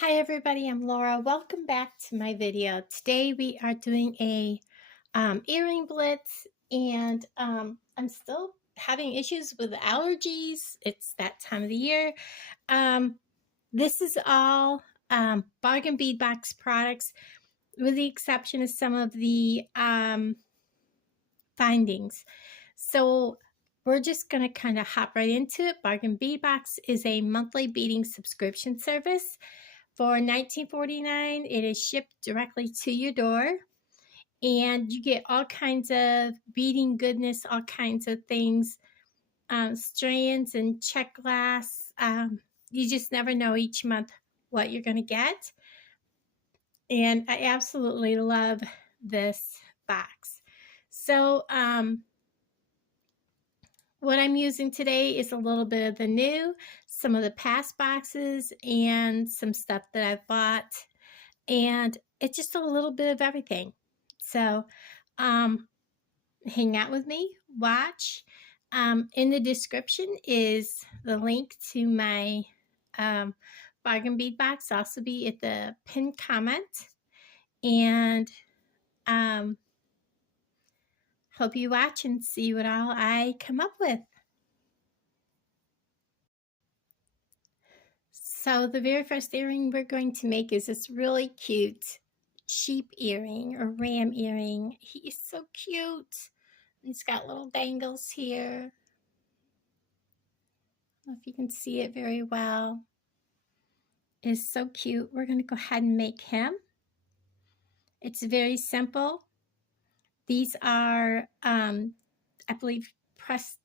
Hi everybody, I'm Laura. Welcome back to my video. Today we are doing a earring blitz and I'm still having issues with allergies. It's that time of the year. This is all Bargain Bead Box products with the exception of some of the findings. So we're just going to kind of hop right into it. Bargain Bead Box is a monthly beading subscription service. For $19.49, it is shipped directly to your door, and you get all kinds of beading goodness, all kinds of things, strands and check glass. You just never know each month what you're going to get, and I absolutely love this box. So what I'm using today is a little bit of the new, some of the past boxes, and some stuff that I've bought. And it's just a little bit of everything. So hang out with me, watch. In the description is the link to my Bargain Bead Box. Also be at the pinned comment. And hope you watch and see what all I come up with. So the very first earring we're going to make is this really cute sheep earring or ram earring. He is so cute. He's got little dangles here. I don't know if you can see it very well. It is so cute. We're going to go ahead and make him. It's very simple. These are, I believe, pressed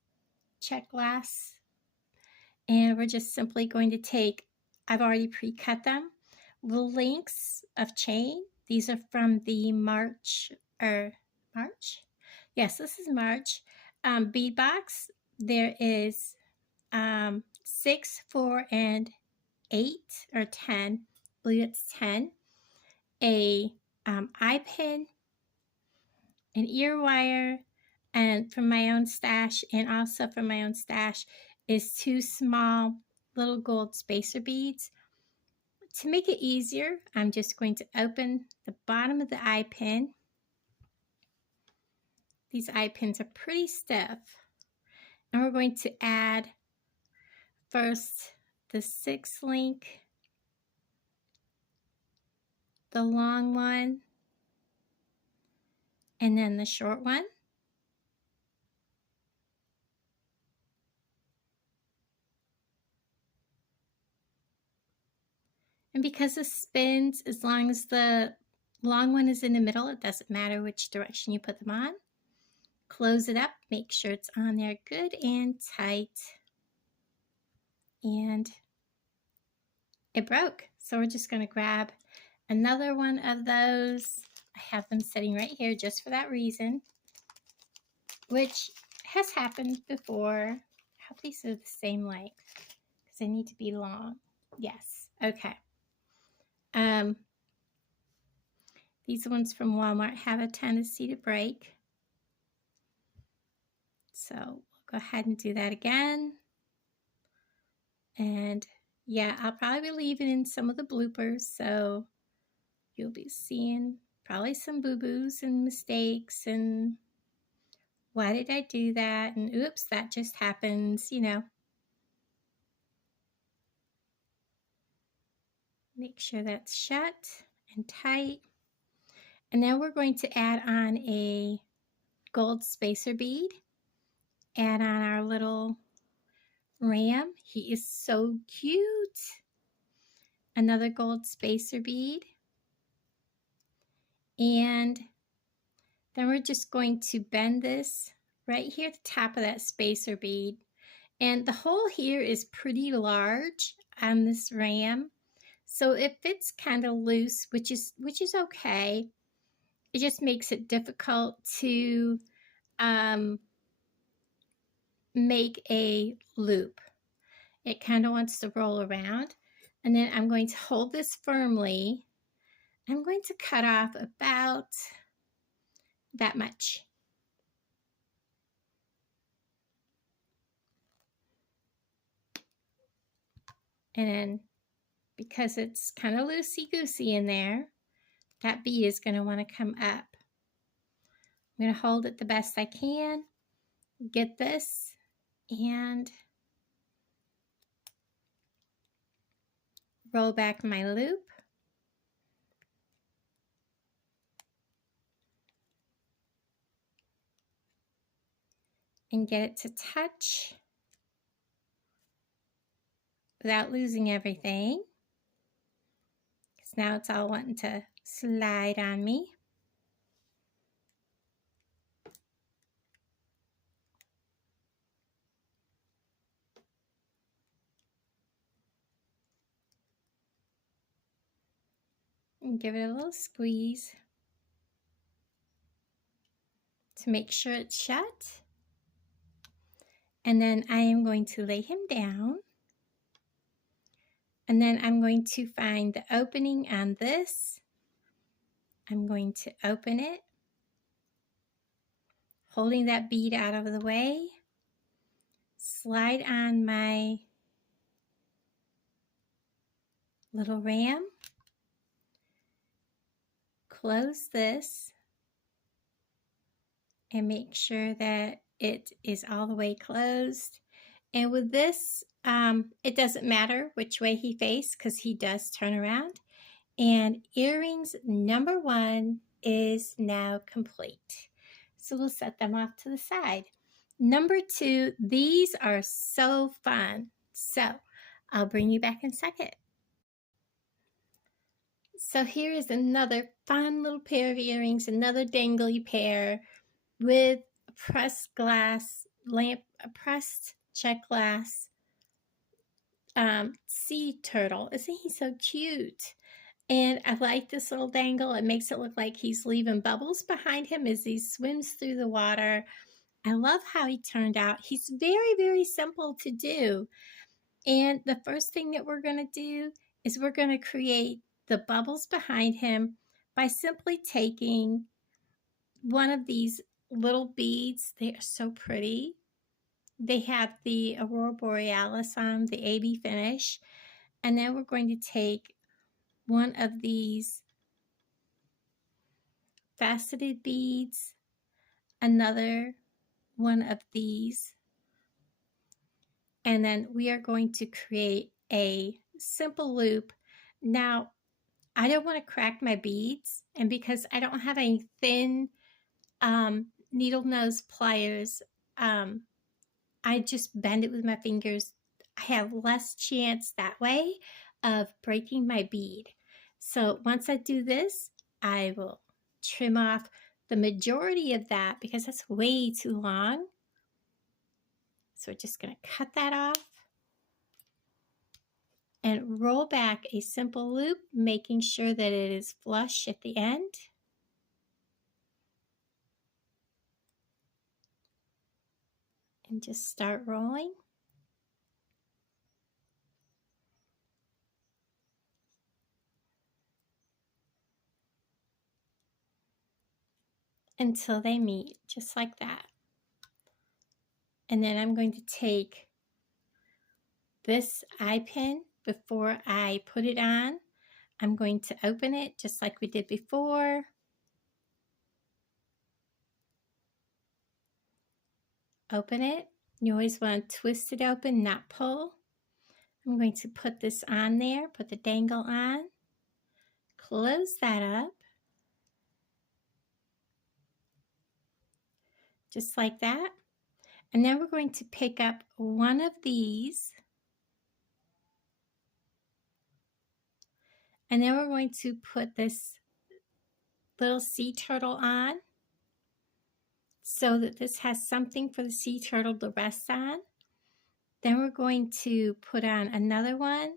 check glass. And we're just simply going to take, I've already pre-cut them, little links of chain. These are from the March? Yes, this is March. Bead box. There is 6, 4, and 8 or 10. I believe it's 10. A eye pin, an ear wire, and from my own stash, and also from my own stash is 2 small little gold spacer beads. To make it easier, I'm just going to open the bottom of the eye pin. These eye pins are pretty stiff. And we're going to add first the 6th link, the long one, and then the short one. And because this spins, as long as the long one is in the middle, it doesn't matter which direction you put them on. Close it up, make sure it's on there good and tight. And it broke. So we're just going to grab another one of those. I have them sitting right here just for that reason, which has happened before. I hope these are the same length because they need to be long. Yes. Okay. These ones from Walmart have a tendency to break. So we'll go ahead and do that again. And yeah, I'll probably be leaving in some of the bloopers, so you'll be seeing probably some boo-boos and mistakes and why did I do that? And oops, that just happens, you know. Make sure that's shut and tight. And then we're going to add on a gold spacer bead. Add on our little ram. He is so cute. Another gold spacer bead. And then we're just going to bend this right here at the top of that spacer bead. And the hole here is pretty large on this ram. So it fits kind of loose, which is okay. It just makes it difficult to make a loop. It kind of wants to roll around. And then I'm going to hold this firmly. I'm going to cut off about that much. And then because it's kind of loosey-goosey in there, that bead is going to want to come up. I'm going to hold it the best I can, get this, and roll back my loop. And get it to touch without losing everything. Because now it's all wanting to slide on me. And give it a little squeeze to make sure it's shut. And then I am going to lay him down. And then I'm going to find the opening on this. I'm going to open it, holding that bead out of the way. Slide on my little ram. Close this and make sure that it is all the way closed. And with this, it doesn't matter which way he faces because he does turn around. And earrings number 1 is now complete. So we'll set them off to the side. Number 2, these are so fun. So I'll bring you back in a second. So here is another fun little pair of earrings, another dangly pair with a pressed glass lamp, a pressed check glass sea turtle. Isn't he so cute? And I like this little dangle. It makes it look like he's leaving bubbles behind him as he swims through the water. I love how he turned out. He's very, very simple to do. And the first thing that we're going to do is we're going to create the bubbles behind him by simply taking one of these little beads. They are so pretty. They have the Aurora Borealis on, the AB finish. And then we're going to take one of these faceted beads, another one of these, and then we are going to create a simple loop. Now, I don't want to crack my beads, and because I don't have any thin needle nose pliers, I just bend it with my fingers. I have less chance that way of breaking my bead. So once I do this, I will trim off the majority of that because that's way too long. So we're just going to cut that off and roll back a simple loop, making sure that it is flush at the end. And just start rolling. Until they meet, just like that. And then I'm going to take this eye pin before I put it on. I'm going to open it just like we did before. Open it. You always want to twist it open, not pull. I'm going to put this on there, put the dangle on, close that up, just like that. And then we're going to pick up one of these, and then we're going to put this little sea turtle on so that this has something for the sea turtle to rest on. Then we're going to put on another one,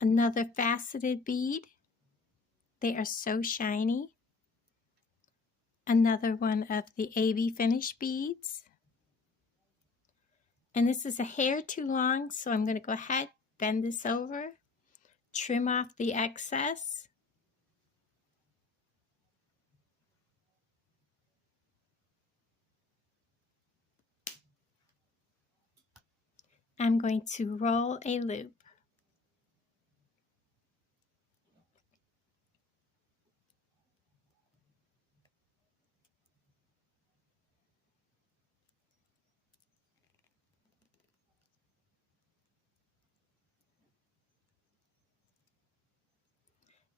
another faceted bead. They are so shiny. Another one of the AB finish beads. And this is a hair too long, so I'm going to go ahead, bend this over, trim off the excess. I'm going to roll a loop.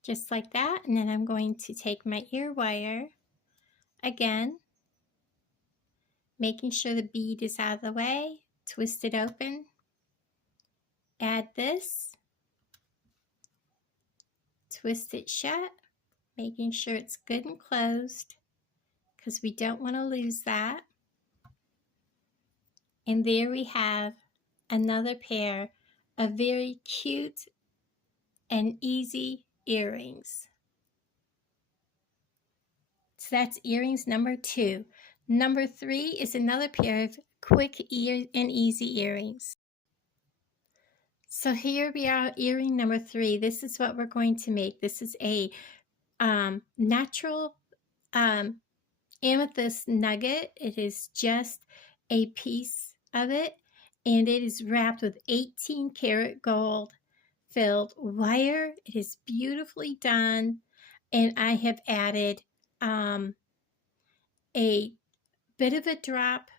just like that. And then I'm going to take my ear wire again, making sure the bead is out of the way, twist it open, add this, twist it shut, making sure it's good and closed because we don't want to lose that. And there we have another pair of very cute and easy earrings. So that's earrings number 2. Number 3 is another pair of quick ear and easy earrings. So here we are, earring number 3. This is what we're going to make. This is a natural amethyst nugget. It is just a piece of it, and it is wrapped with 18 karat gold filled wire. It is beautifully done, and I have added a bit of a drop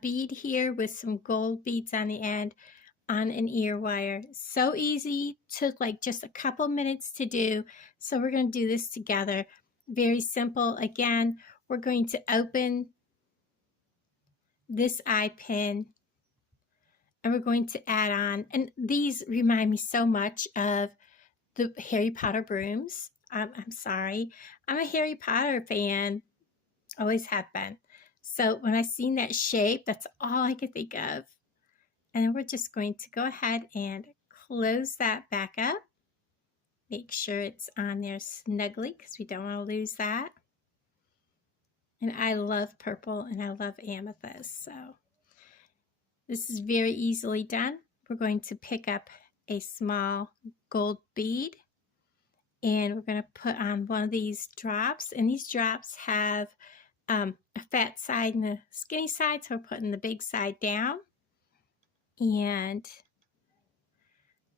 bead here with some gold beads on the end on an ear wire. So easy, took like just a couple minutes to do. So we're going to do this together. Very simple. Again, we're going to open this eye pin and we're going to add on, and these remind me so much of the Harry Potter brooms. I'm sorry, I'm a Harry Potter fan, always have been. So when I seen that shape, that's all I could think of. And then we're just going to go ahead and close that back up. Make sure it's on there snugly because we don't want to lose that. And I love purple and I love amethyst, so this is very easily done. We're going to pick up a small gold bead and we're going to put on one of these drops, and these drops have a fat side and a skinny side, so we're putting the big side down, and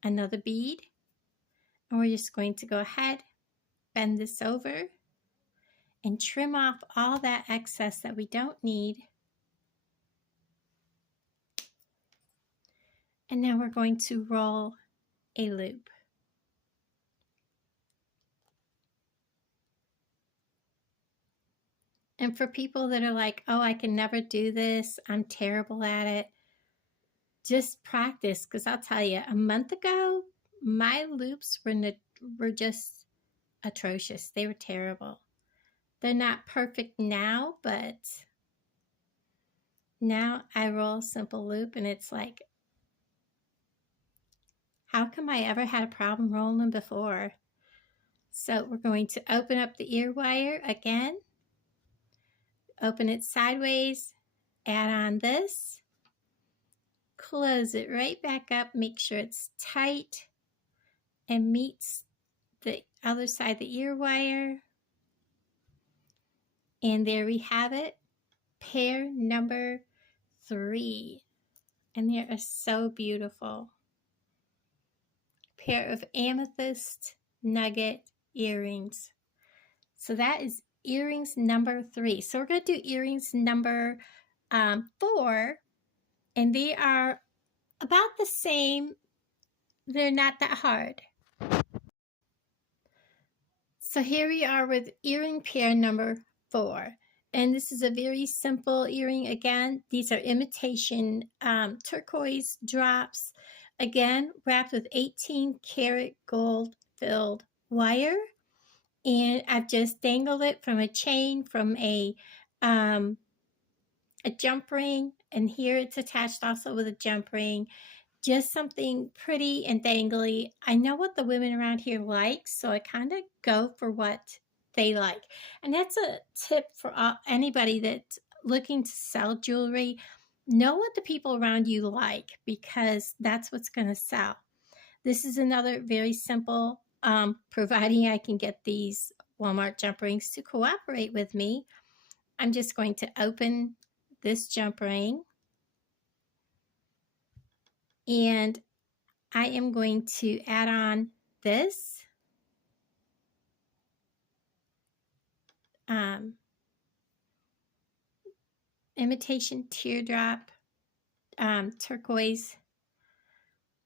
another bead, and we're just going to go ahead, bend this over and trim off all that excess that we don't need. And now we're going to roll a loop. And for people that are like, oh, I can never do this, I'm terrible at it, just practice, because I'll tell you, a month ago, my loops were just atrocious. They were terrible. They're not perfect now, but now I roll a simple loop and it's like, how come I ever had a problem rolling them before? So we're going to open up the ear wire again, open it sideways, add on this, close it right back up, make sure it's tight and meets the other side of the ear wire. And there we have it, pair number 3. And they are so beautiful. Pair of amethyst nugget earrings. So that is earrings number 3. So we're going to do earrings number 4, and they are about the same. They're not that hard. So here we are with earring pair number 4. And this is a very simple earring. Again, these are imitation turquoise drops. Again, wrapped with 18 karat gold filled wire. And I've just dangled it from a chain from a jump ring. And here it's attached also with a jump ring. Just something pretty and dangly. I know what the women around here like, so I kind of go for what they like. And that's a tip for anybody that's looking to sell jewelry. Know what the people around you like, because that's what's going to sell. This is another very simple, providing I can get these Walmart jump rings to cooperate with me. I'm just going to open this jump ring, and I am going to add on this imitation teardrop turquoise,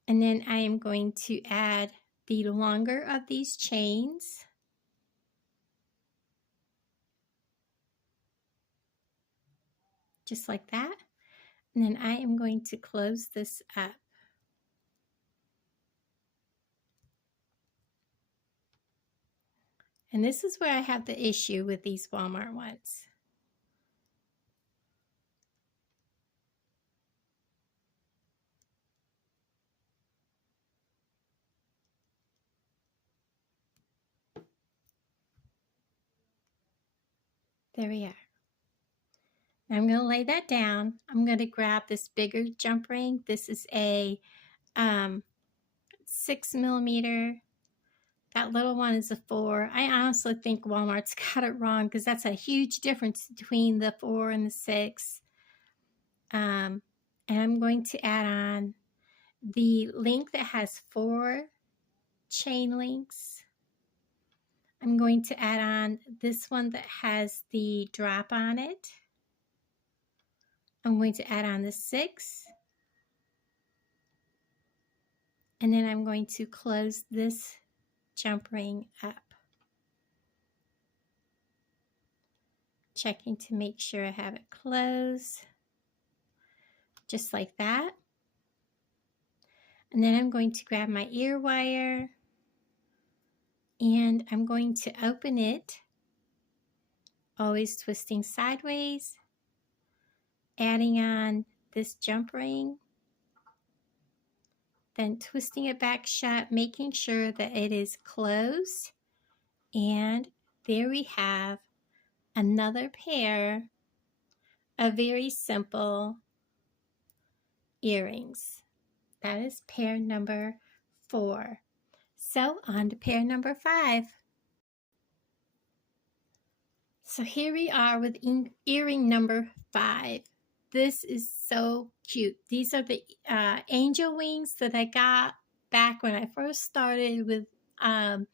and then I am going to add the longer of these chains. Just like that. And then I am going to close this up. And this is where I have the issue with these Walmart ones. There we are. I'm going to lay that down. I'm going to grab this bigger jump ring. This is a 6mm. That little one is a 4. I honestly think Walmart's got it wrong because that's a huge difference between the 4 and the 6. And I'm going to add on the link that has 4 chain links. I'm going to add on this one that has the drop on it. I'm going to add on the 6. And then I'm going to close this jump ring up. Checking to make sure I have it closed. Just like that. And then I'm going to grab my ear wire and I'm going to open it, always twisting sideways, adding on this jump ring, then twisting it back shut, making sure that it is closed. And there we have another pair of very simple earrings. That is pair number 4. So on to pair number 5. So here we are with earring number 5. This is so cute. These are the angel wings that I got back when I first started with, back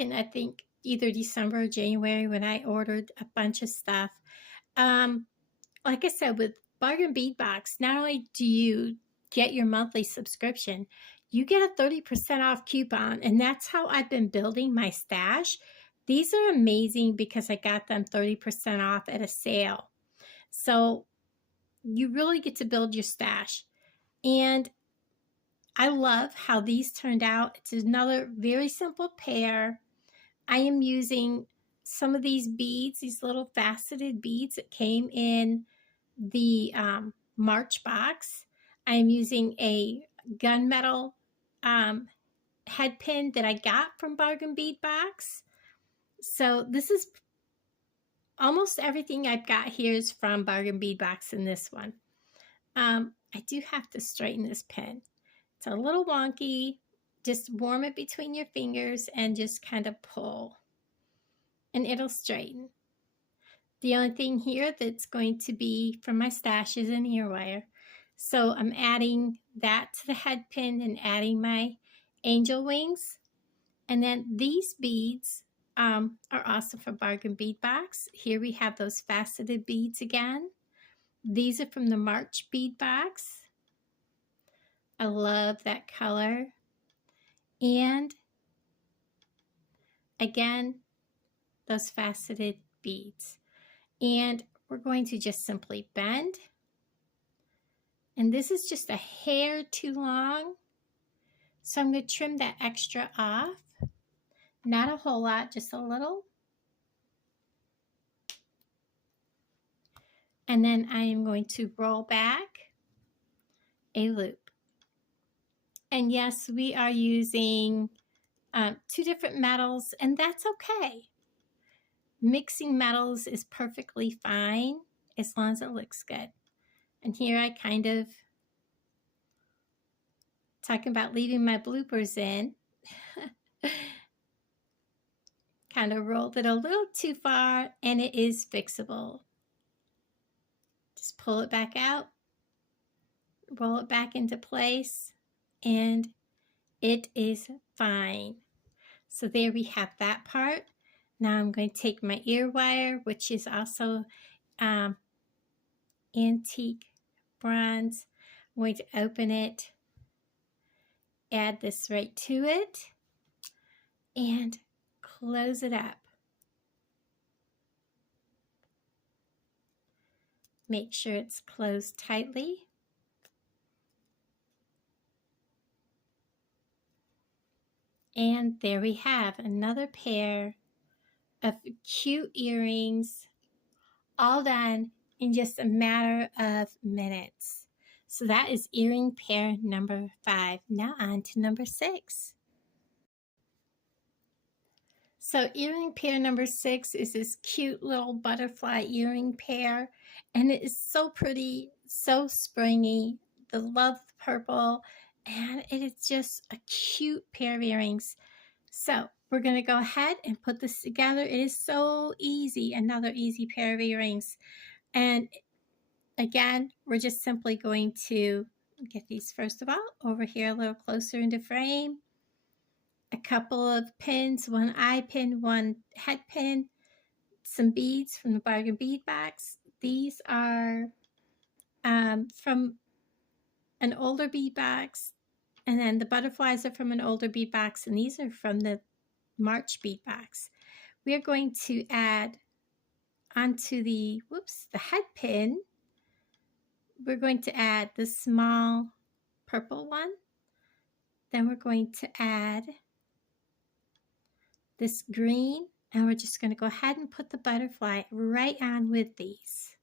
in I think either December or January when I ordered a bunch of stuff. Like I said, with Bargain Bead Box, not only do you get your monthly subscription, you get a 30% off coupon, and that's how I've been building my stash. These are amazing because I got them 30% off at a sale. So you really get to build your stash. And I love how these turned out. It's another very simple pair. I am using some of these beads, these little faceted beads that came in the March box. I'm using a gunmetal head pin that I got from Bargain Bead Box. So this is almost everything I've got here is from Bargain Bead Box in this one. I do have to straighten this pin. It's a little wonky. Just warm it between your fingers and just kind of pull. And it'll straighten. The only thing here that's going to be from my stash is an ear wire. So I'm adding that to the head pin and adding my angel wings. And then these beads are also from Bargain Bead Box. Here we have those faceted beads again. These are from the March Bead Box. I love that color. And again, those faceted beads. And we're going to just simply bend. And this is just a hair too long. So I'm going to trim that extra off. Not a whole lot, just a little. And then I am going to roll back a loop. And yes, we are using 2 different metals, and that's okay. Mixing metals is perfectly fine as long as it looks good. And here I kind of, talking about leaving my bloopers in, kind of rolled it a little too far, and it is fixable. Just pull it back out, roll it back into place, and it is fine. So there we have that part. Now I'm going to take my ear wire, which is also antique bronze. I'm going to open it add this right to it and close it up. Make sure it's closed tightly. And there we have another pair of cute earrings, all done in just a matter of minutes. So that is earring pair number 5. Now on to number 6. So earring pair number 6 is this cute little butterfly earring pair, and it is so pretty, so springy. The love purple, and it is just a cute pair of earrings. So we're going to go ahead and put this together. It is so easy, another easy pair of earrings. And again, we're just simply going to get these first of all over here a little closer into frame. A couple of pins, one eye pin, one head pin, some beads from the Bargain Bead Box. These are from an older bead box, and then the butterflies are from an older bead box, and these are from the March bead box. We are going to add onto the head pin, we're going to add the small purple one. Then we're going to add this green, and we're just going to go ahead and put the butterfly right on with these.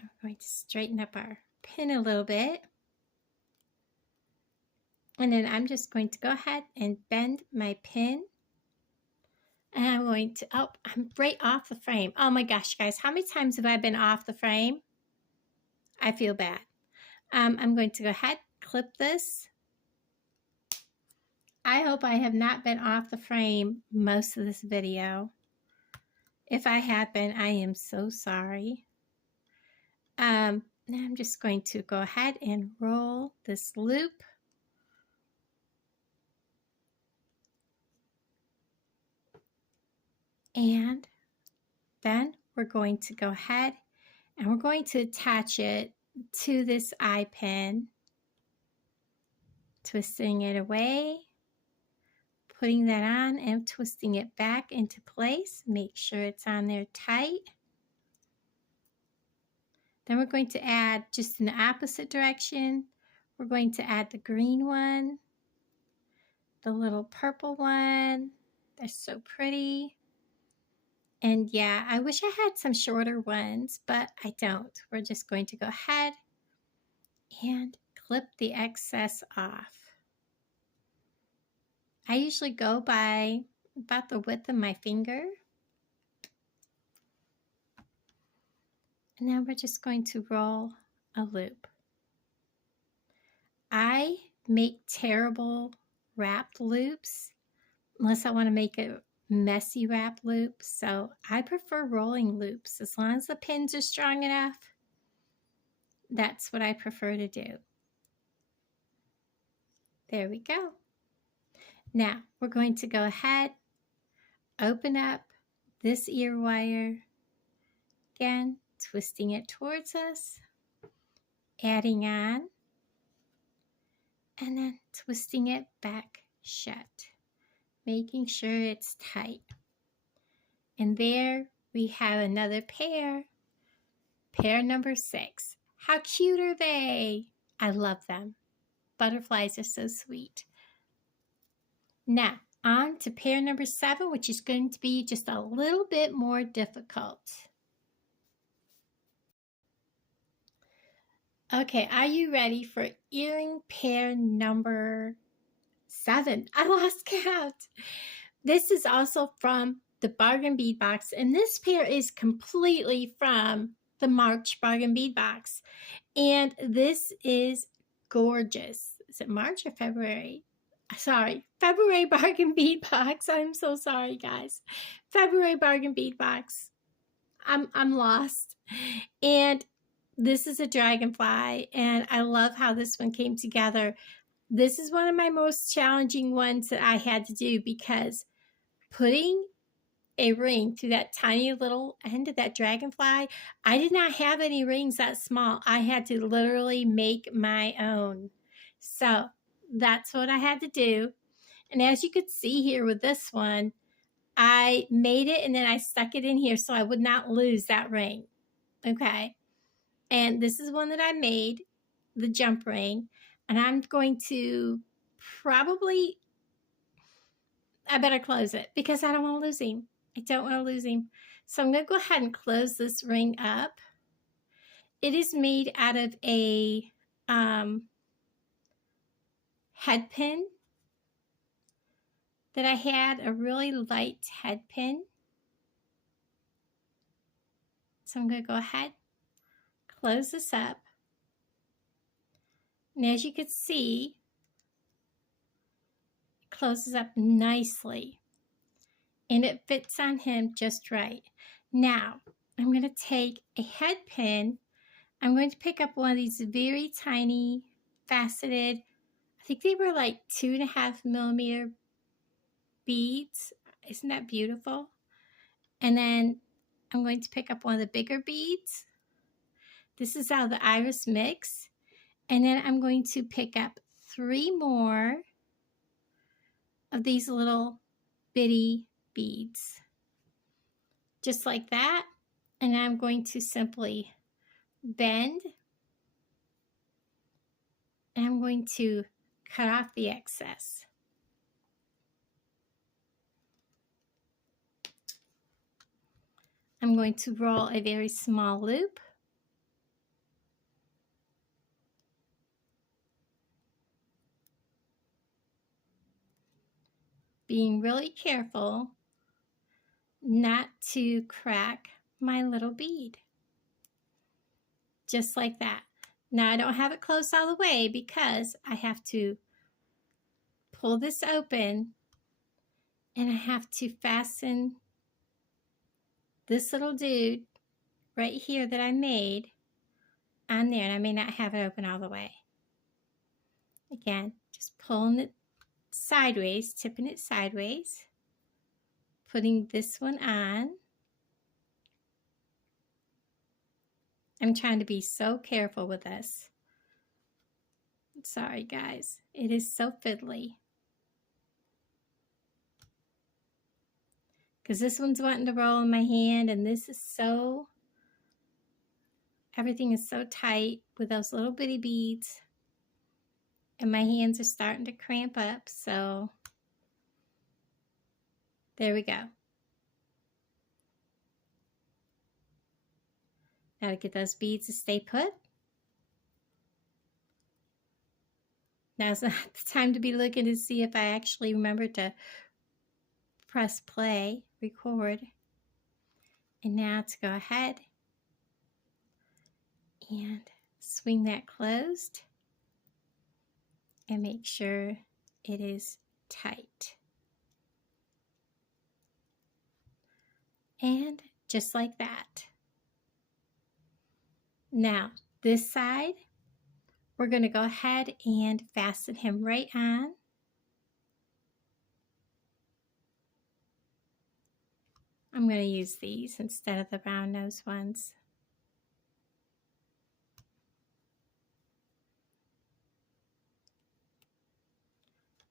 I'm going to straighten up our pin a little bit. And then I'm just going to go ahead and bend my pin. And I'm going to, I'm right off the frame. Oh my gosh, guys, how many times have I been off the frame? I feel bad. I'm going to go ahead, clip this. I hope I have not been off the frame most of this video. If I have been, I am so sorry. Now I'm just going to go ahead and roll this loop. And then we're going to go ahead and we're going to attach it to this eye pin, twisting it away, putting that on and twisting it back into place. Make sure it's on there tight. Then we're going to add just in the opposite direction. We're going to add the green one, the little purple one. They're so pretty. And yeah, I wish I had some shorter ones, but I don't. We're just going to go ahead and clip the excess off. I usually go by about the width of my finger. And now we're just going to roll a loop. I make terrible wrapped loops unless I want to make a messy wrap loop, so I prefer rolling loops. As long as the pins are strong enough, that's what I prefer to do. There we go. Now we're going to go ahead, open up this ear wire, again twisting it towards us, adding on, and then twisting it back shut, making sure it's tight. And there we have another pair, pair number 6. How cute are they? I love them. Butterflies are so sweet. Now, on to pair number 7, which is going to be just a little bit more difficult. Okay, are you ready for earring pair number 7? I lost count. This is also from the Bargain Bead Box, and this pair is completely from the March Bargain Bead Box. And this is gorgeous. Is it March or February? Sorry, February Bargain Bead Box. I'm so sorry, guys. February Bargain Bead Box. I'm lost. And this is a Dragonfly, and I love how this one came together. This is one of my most challenging ones that I had to do, because putting a ring through that tiny little end of that Dragonfly, I did not have any rings that small. I had to literally make my own. So that's what I had to do. And as you could see here with this one, I made it and then I stuck it in here so I would not lose that ring. Okay. And this is one that I made, the jump ring. And I'm going to probably, I better close it because I don't want to lose him. I don't want to lose him. So I'm going to go ahead and close this ring up. It is made out of a head pin that I had, a really light head pin. So I'm going to go ahead, close this up. And as you can see, it closes up nicely. And it fits on him just right. Now, I'm going to take a head pin. I'm going to pick up one of these very tiny faceted, I think they were like 2.5 millimeter beads. Isn't that beautiful? And then I'm going to pick up one of the bigger beads. This is out of the Iris Mix. And then I'm going to pick up 3 more of these little bitty beads. Just like that. And I'm going to simply bend. And I'm going to cut off the excess. I'm going to roll a very small loop. Being really careful not to crack my little bead. Just like that. Now I don't have it closed all the way because I have to pull this open and I have to fasten this little dude right here that I made on there, and I may not have it open all the way. Again, just pulling it sideways, tipping it sideways, putting this one on. I'm trying to be so careful with this. Sorry guys, it is so fiddly. Because this one's wanting to roll in my hand, and this is so, everything is so tight with those little bitty beads. And my hands are starting to cramp up, so there we go. Now to get those beads to stay put. Now's not the time to be looking to see if I actually remember to press play, record. And now to go ahead and swing that closed and make sure it is tight. And just like that. Now, this side, we're going to go ahead and fasten him right on. I'm going to use these instead of the round nose ones.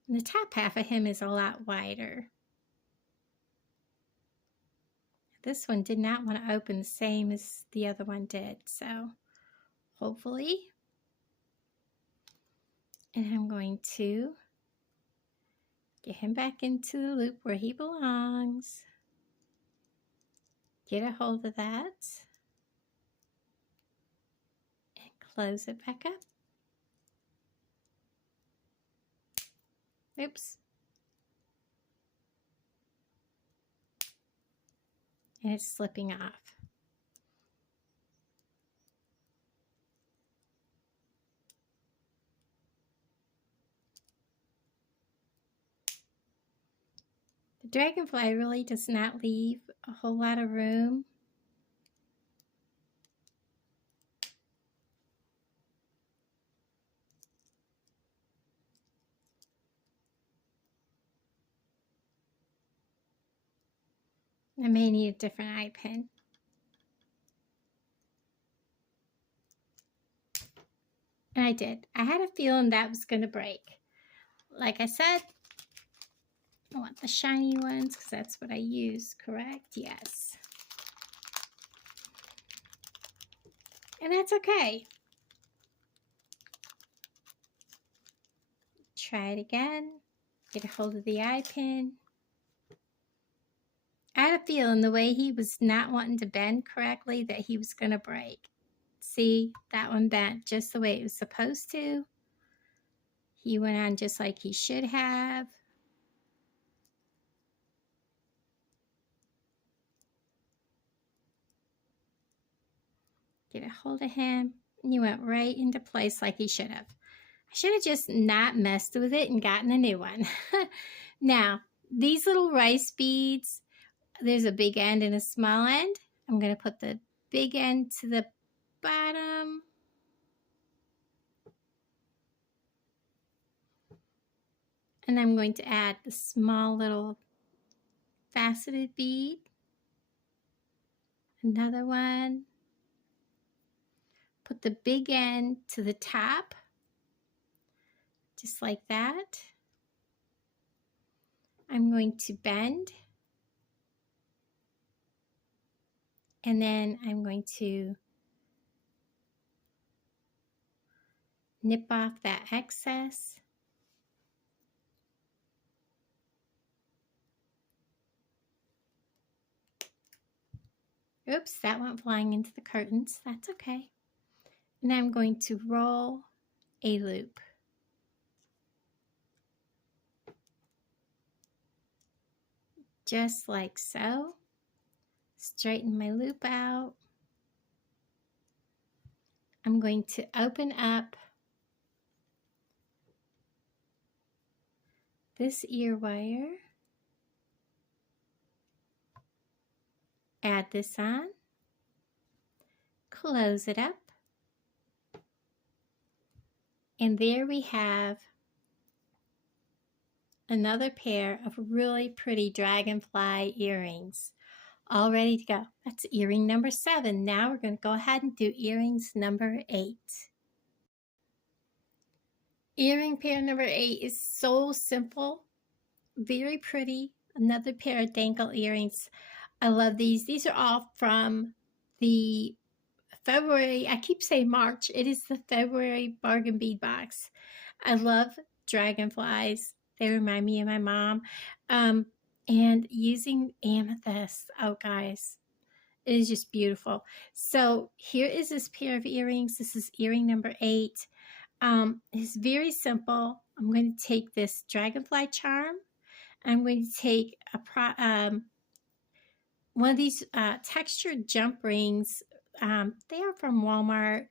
And the top half of him is a lot wider. This one did not want to open the same as the other one did, so hopefully. And I'm going to get him back into the loop where he belongs. Get a hold of that. And close it back up. Oops. And it's slipping off. The Dragonfly really does not leave a whole lot of room. I may need a different eye pin. And I did. I had a feeling that was going to break. Like I said, I want the shiny ones because that's what I use, correct? Yes. And that's okay. Try it again. Get a hold of the eye pin. I had a feeling the way he was not wanting to bend correctly that he was going to break. See, that one bent just the way it was supposed to. He went on just like he should have. Get a hold of him, and he went right into place like he should have. I should have just not messed with it and gotten a new one. Now, these little rice beads, there's a big end and a small end. I'm going to put the big end to the bottom. And I'm going to add the small little faceted bead. Another one. Put the big end to the top, just like that. I'm going to bend. And then I'm going to nip off that excess. Oops, that went flying into the curtains. That's okay. And I'm going to roll a loop. Just like so. Straighten my loop out. I'm going to open up this ear wire. Add this on. Close it up. And there we have another pair of really pretty dragonfly earrings, all ready to go. That's earring number 7. Now we're going to go ahead and do earrings number 8. Earring pair number 8 is so simple, very pretty. Another pair of dangle earrings. I love these. These are all from the February, I keep saying March, it is the February Bargain Bead Box. I love dragonflies. They remind me of my mom. And using amethyst, oh guys, it is just beautiful. So here is this pair of earrings. This is earring number 8. It's very simple. I'm going to take this dragonfly charm. I'm going to take one of these textured jump rings. They are from Walmart.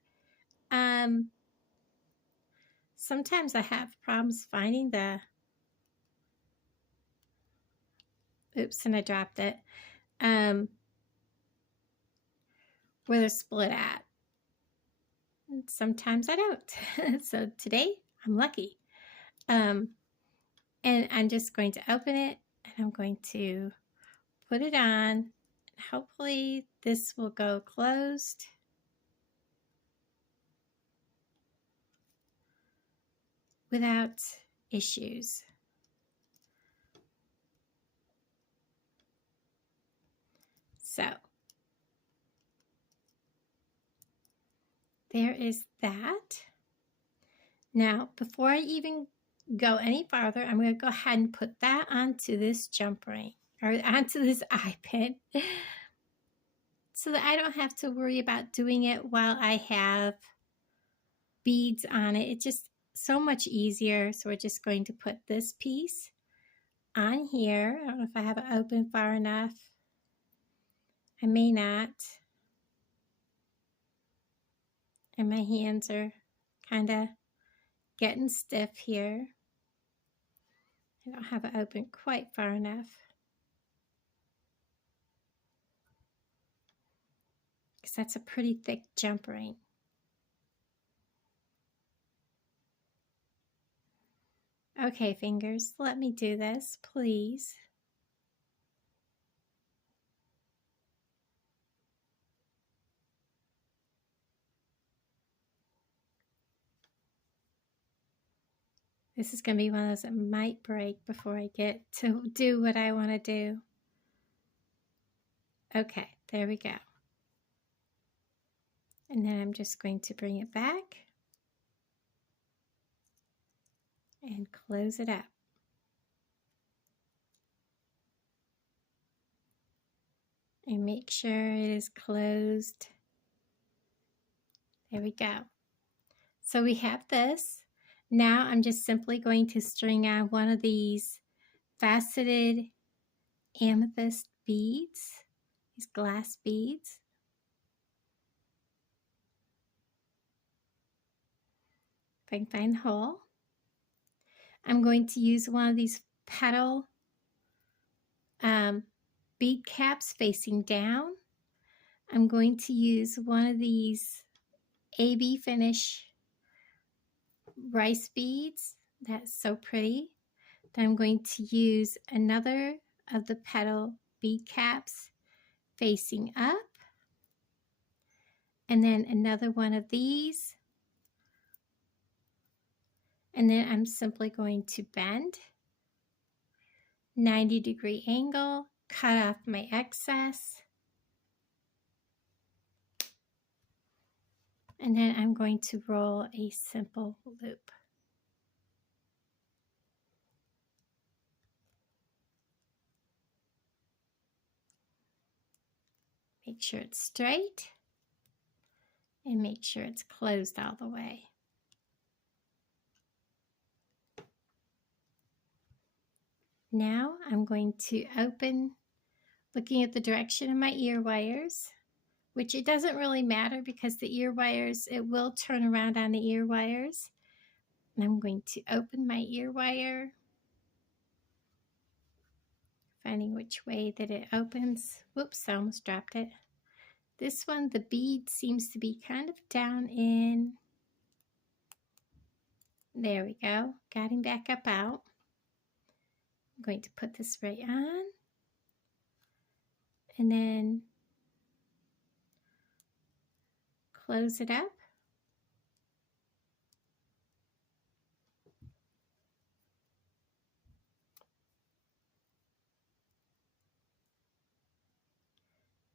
Sometimes I have problems finding the, oops, and I dropped it, where they're split at. And sometimes I don't. So today I'm lucky. And I'm just going to open it and I'm going to put it on. Hopefully this will go closed. Without issues. So there is that. Now, before I even go any farther, I'm going to go ahead and put that onto this jump ring, or onto this eye pin, so that I don't have to worry about doing it while I have beads on it. It's just so much easier. So we're just going to put this piece on here. I don't know if I have it open far enough. I may not. And my hands are kind of getting stiff here. I don't have it open quite far enough. Because that's a pretty thick jump ring. Okay, fingers, let me do this, please. This is going to be one of those that might break before I get to do what I want to do. Okay, there we go. And then I'm just going to bring it back and close it up. And make sure it is closed. There we go. So we have this. Now I'm just simply going to string on one of these faceted amethyst beads, these glass beads. If I can find the hole. I'm going to use one of these petal bead caps facing down. I'm going to use one of these AB finish rice beads. That's so pretty. Then I'm going to use another of the petal bead caps facing up. And then another one of these. And then I'm simply going to bend 90-degree angle, cut off my excess. And then I'm going to roll a simple loop. Make sure it's straight and make sure it's closed all the way. Now I'm going to open, looking at the direction of my ear wires, which it doesn't really matter because the ear wires, it will turn around on the ear wires. And I'm going to open my ear wire, finding which way that it opens. Whoops, I almost dropped it. This one, the bead seems to be kind of down in, there we go, got him back up out. I'm going to put this right on, and then close it up.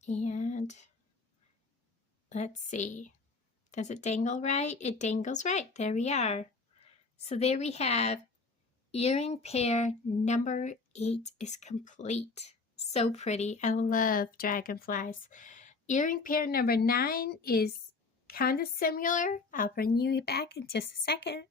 And let's see, does it dangle right? It dangles right. There we are. So there we have earring pair number 8 is complete. So pretty. I love dragonflies. Earring pair number 9 is kind of similar. I'll bring you back in just a second.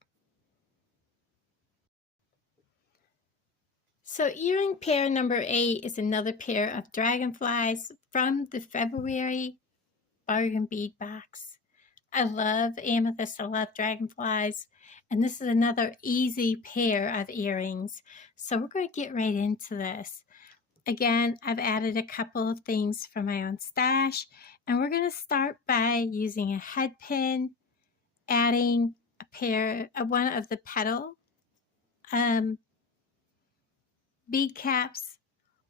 So earring pair number 8 is another pair of dragonflies from the February Bargain Bead Box. I love amethyst, I love dragonflies, and this is another easy pair of earrings. So we're going to get right into this. Again, I've added a couple of things from my own stash, and we're going to start by using a head pin, adding one of the petal bead caps,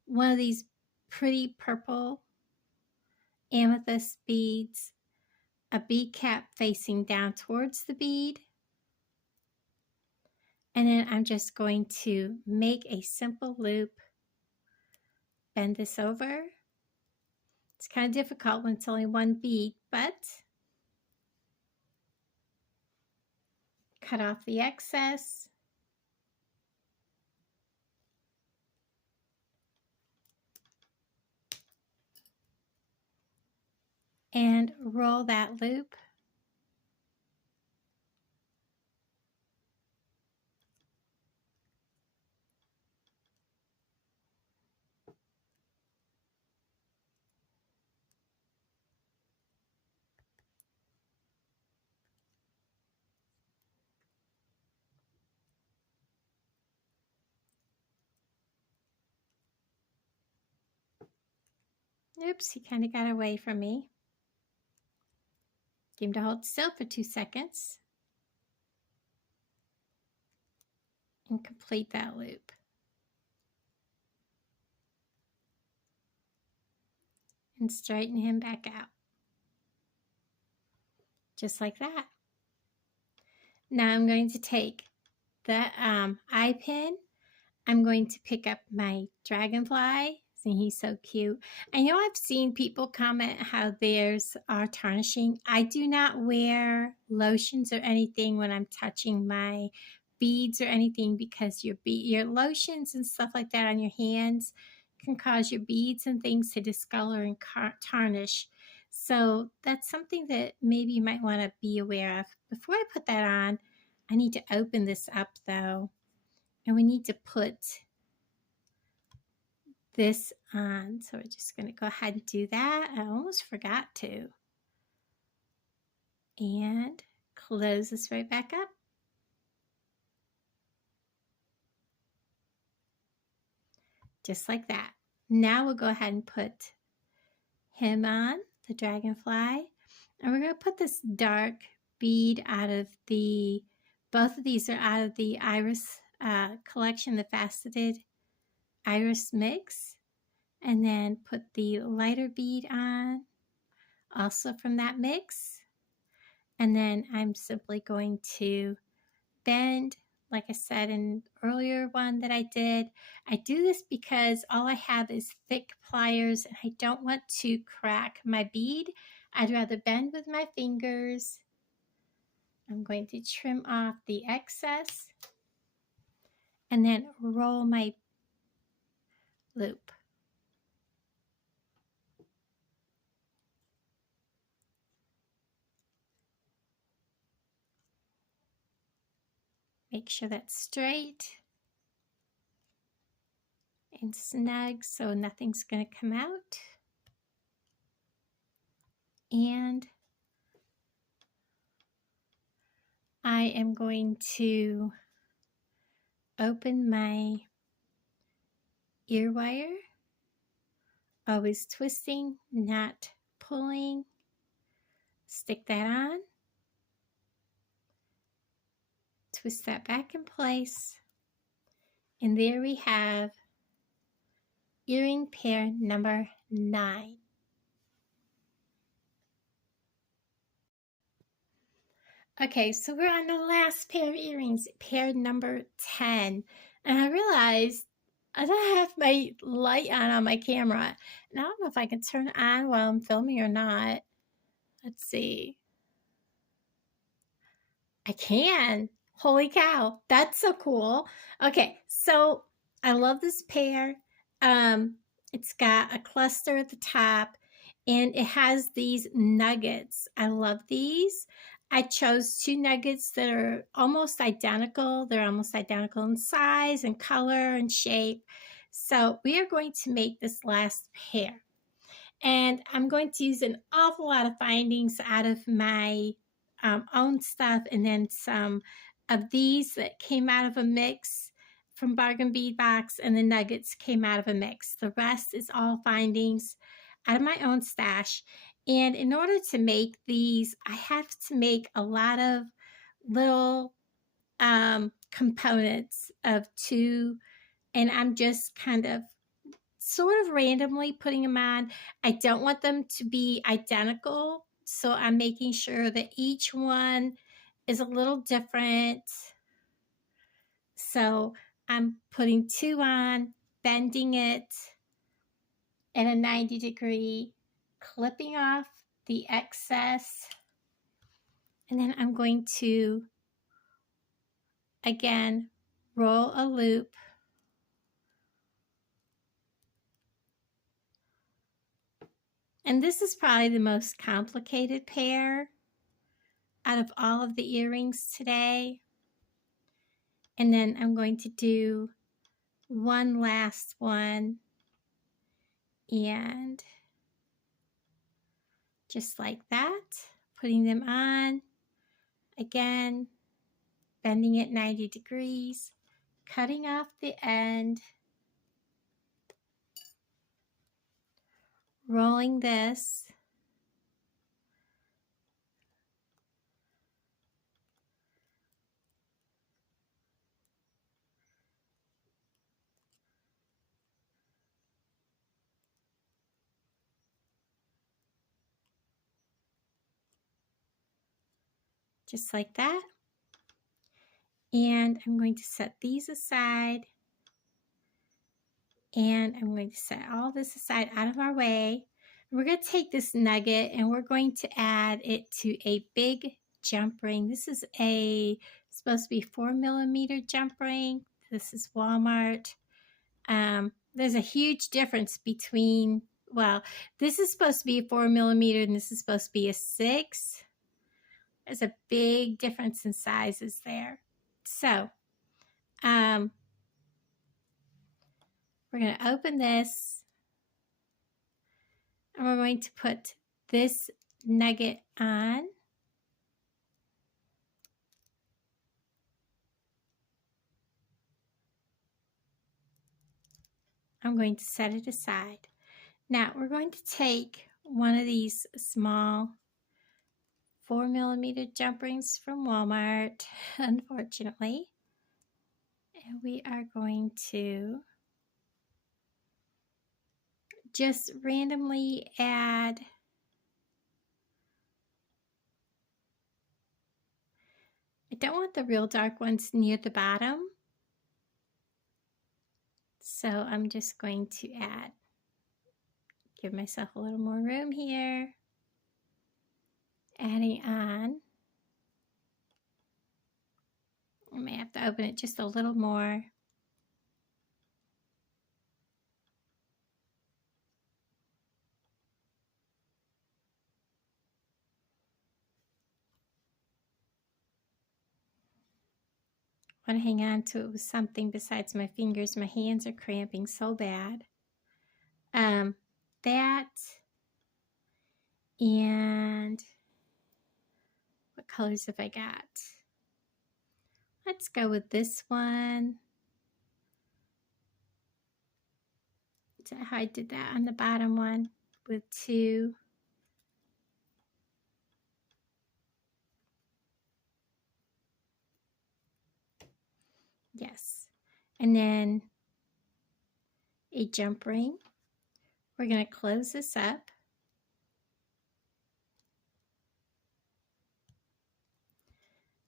one of these pretty purple amethyst beads, a bead cap facing down towards the bead, and then I'm just going to make a simple loop, bend this over. It's kind of difficult when it's only one bead, but cut off the excess. And roll that loop. Oops, he kind of got away from me. Get him to hold still for 2 seconds. And complete that loop. And straighten him back out. Just like that. Now I'm going to take the eye pin, I'm going to pick up my Dragonfly. See, he's so cute. I know I've seen people comment how theirs are tarnishing. I do not wear lotions or anything when I'm touching my beads or anything, because your lotions and stuff like that on your hands can cause your beads and things to discolor and tarnish. So that's something that maybe you might want to be aware of. Before I put that on, I need to open this up though, and we need to put this on. So we're just going to go ahead and do that. I almost forgot to. And close this right back up. Just like that. Now we'll go ahead and put him on, the Dragonfly. And we're going to put this dark bead out of the, both of these are out of the Iris collection, the faceted Iris mix. And then put the lighter bead on, also from that mix. And then I'm simply going to bend, like I said in earlier one that I did. I do this because all I have is thick pliers and I don't want to crack my bead. I'd rather bend with my fingers. I'm going to trim off the excess and then roll my loop. Make sure that's straight and snug so nothing's going to come out. And I am going to open my ear wire, always twisting, not pulling. Stick that on, twist that back in place, and there we have earring pair number 9. Okay, so we're on the last pair of earrings, pair number 10. And I realized I don't have my light on my camera. And I don't know if I can turn it on while I'm filming or not. Let's see. I can. Holy cow. That's so cool. Okay, so I love this pair. It's got a cluster at the top and it has these nuggets. I love these. I chose 2 nuggets that are almost identical. They're almost identical in size and color and shape. So we are going to make this last pair. And I'm going to use an awful lot of findings out of my own stuff, and then some of these that came out of a mix from Bargain Bead Box, and the nuggets came out of a mix. The rest is all findings out of my own stash. And in order to make these, I have to make a lot of little components of 2, and I'm just kind of sort of randomly putting them on. I don't want them to be identical, so I'm making sure that each one is a little different. So I'm putting 2 on, bending it at a 90-degree, clipping off the excess, and then I'm going to, again, roll a loop. And this is probably the most complicated pair out of all of the earrings today. And then I'm going to do one last one, and just like that, putting them on, again, bending it 90 degrees, cutting off the end, rolling this, just like that. And I'm going to set these aside. And I'm going to set all this aside out of our way. We're going to take this nugget and we're going to add it to a big jump ring. This is supposed to be 4mm jump ring. This is Walmart. There's a huge difference between, well, this is supposed to be a 4mm and this is supposed to be a 6. There's a big difference in sizes there. So, we're going to open this and we're going to put this nugget on. I'm going to set it aside. Now we're going to take one of these small 4mm jump rings from Walmart, unfortunately, and we are going to just randomly add I don't want the real dark ones near the bottom, so I'm just going to give myself a little more room here, adding on. I may have to open it just a little more. I want to hang on to it with something besides my fingers. My hands are cramping so bad. That, and what colors have I got? Let's go with this one. Is that how I did that on the bottom one with 2? Yes. And then a jump ring. We're going to close this up.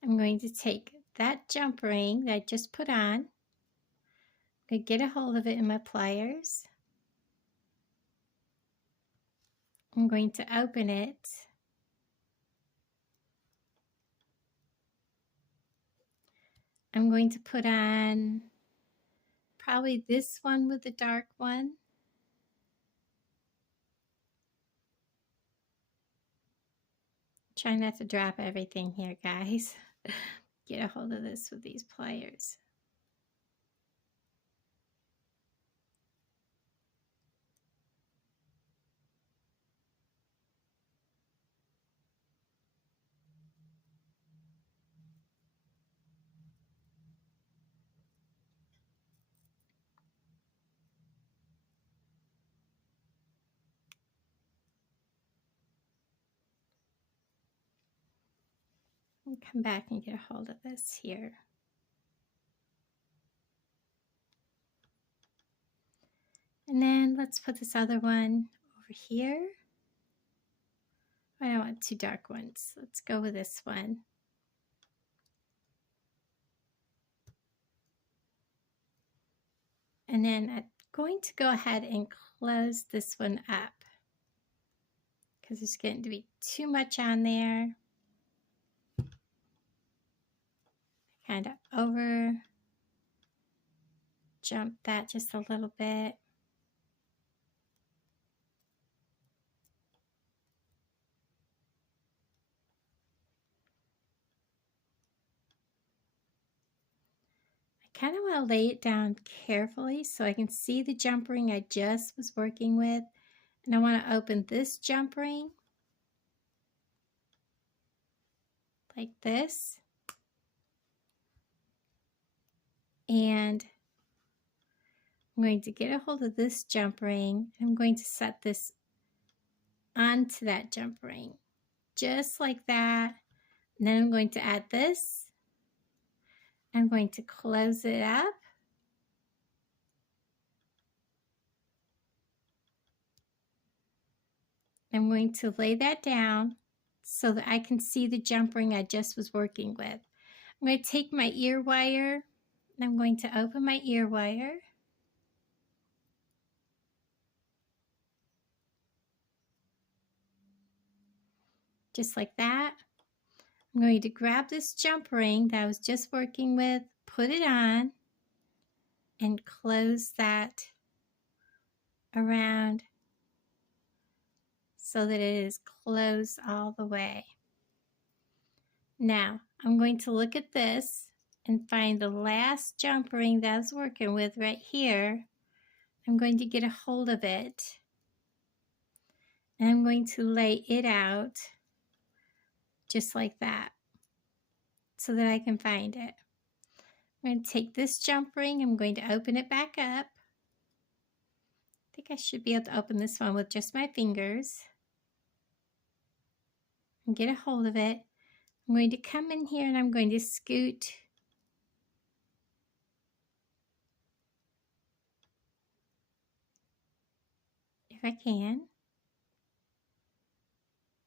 I'm going to take that jump ring that I just put on. I'm going to get a hold of it in my pliers. I'm going to open it. I'm going to put on probably this one with the dark one. Try not to drop everything here, guys. Get a hold of this with these pliers. And come back and get a hold of this here. And then let's put this other one over here. I don't want 2 dark ones. Let's go with this one. And then I'm going to go ahead and close this one up because there's getting to be too much on there. Kind of over jump that just a little bit. I kind of want to lay it down carefully so I can see the jump ring I just was working with. And I want to open this jump ring like this. And I'm going to get a hold of this jump ring. I'm going to set this onto that jump ring, just like that. And then I'm going to add this. I'm going to close it up. I'm going to lay that down so that I can see the jump ring I just was working with. I'm going to take my ear wire and I'm going to open my ear wire. Just like that. I'm going to grab this jump ring that I was just working with, put it on, and close that around so that it is closed all the way. Now, I'm going to look at this and find the last jump ring that I was working with right here. I'm going to get a hold of it, and I'm going to lay it out just like that so that I can find it. I'm going to take this jump ring, I'm going to open it back up. I think I should be able to open this one with just my fingers and get a hold of it. I'm going to come in here and I'm going to scoot if I can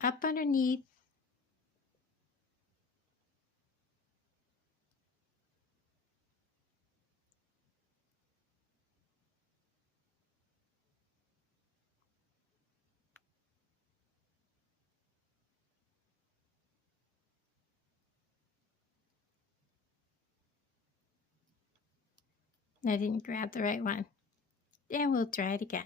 up underneath. I didn't grab the right one. And we'll try it again.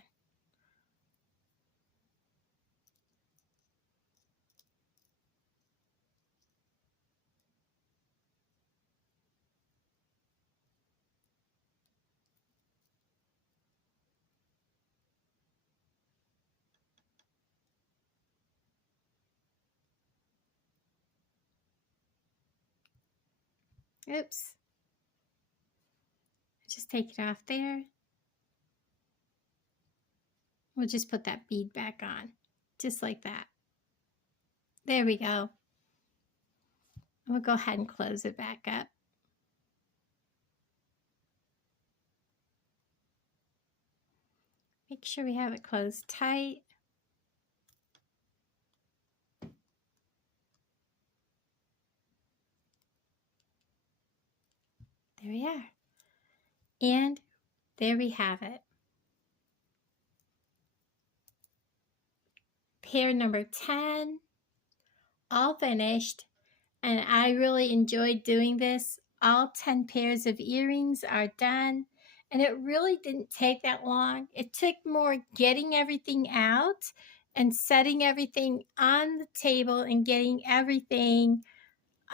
Oops. Just take it off there. We'll just put that bead back on, just like that. There we go. We'll go ahead and close it back up. Make sure we have it closed tight. There we are. And there we have it. Pair number 10, all finished. And I really enjoyed doing this. All 10 pairs of earrings are done. And it really didn't take that long. It took more getting everything out and setting everything on the table and getting everything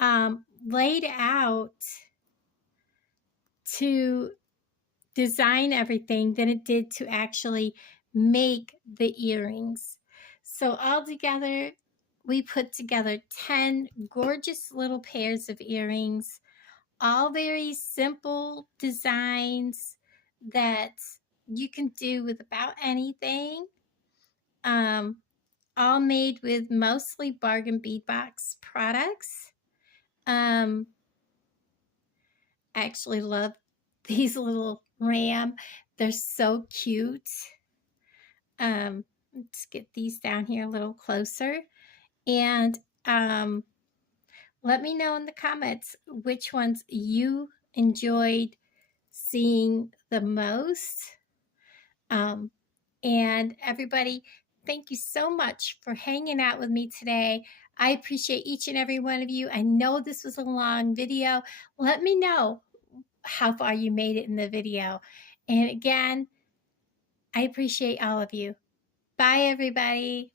laid out to design everything than it did to actually make the earrings. So all together, we put together 10 gorgeous little pairs of earrings, all very simple designs that you can do with about anything, all made with mostly Bargain Bead Box products. I actually love these little ram. They're so cute. Let's get these down here a little closer. And let me know in the comments which ones you enjoyed seeing the most. And everybody, thank you so much for hanging out with me today. I appreciate each and every one of you. I know this was a long video. Let me know how far you made it in the video. And again, I appreciate all of you. Bye, everybody.